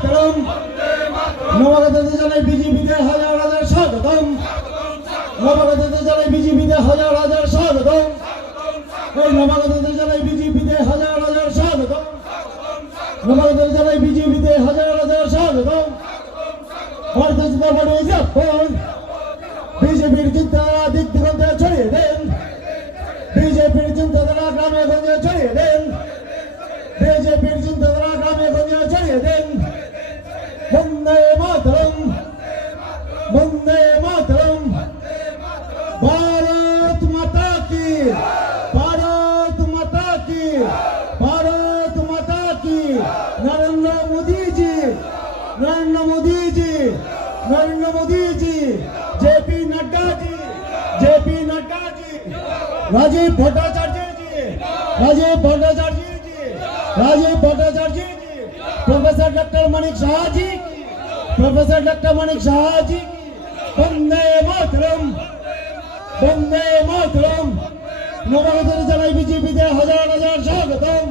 মাতরম। নবাগতদের জানাই বিজেপিতে হাজার হাজার স্বাগতম। নবাগতদের জানাই বিজেপিতে হাজার হাজার স্বাগতম। এই নবাগতদের জানাই বিজেপিতে হাজার হাজার স্বাগতম। নবাগতদের জানাই বিজেপিতে হাজার হাজার স্বাগতম। ভারতীয় জনতা পার্টি বিজেপির চিন্তাধারা वंदे मातरम। वंदे मातरम। भारत माता की। भारत माता की। भारत माता की। Narendra Modi ji. Narendra Modi ji. Narendra Modi ji. JP Nadda ji. JP Nadda ji. Rajiv Bhattacharya ji. Rajiv Bhattacharya ji. Rajiv Bhattacharya ji. Professor doctor Manish Shah ji. Professor doctor Manik সাহাজি। বন্দে মাতরম। বন্দে মাতরম। নবাগত জানাই বিজেপিতে হাজার হাজার স্বাগতম।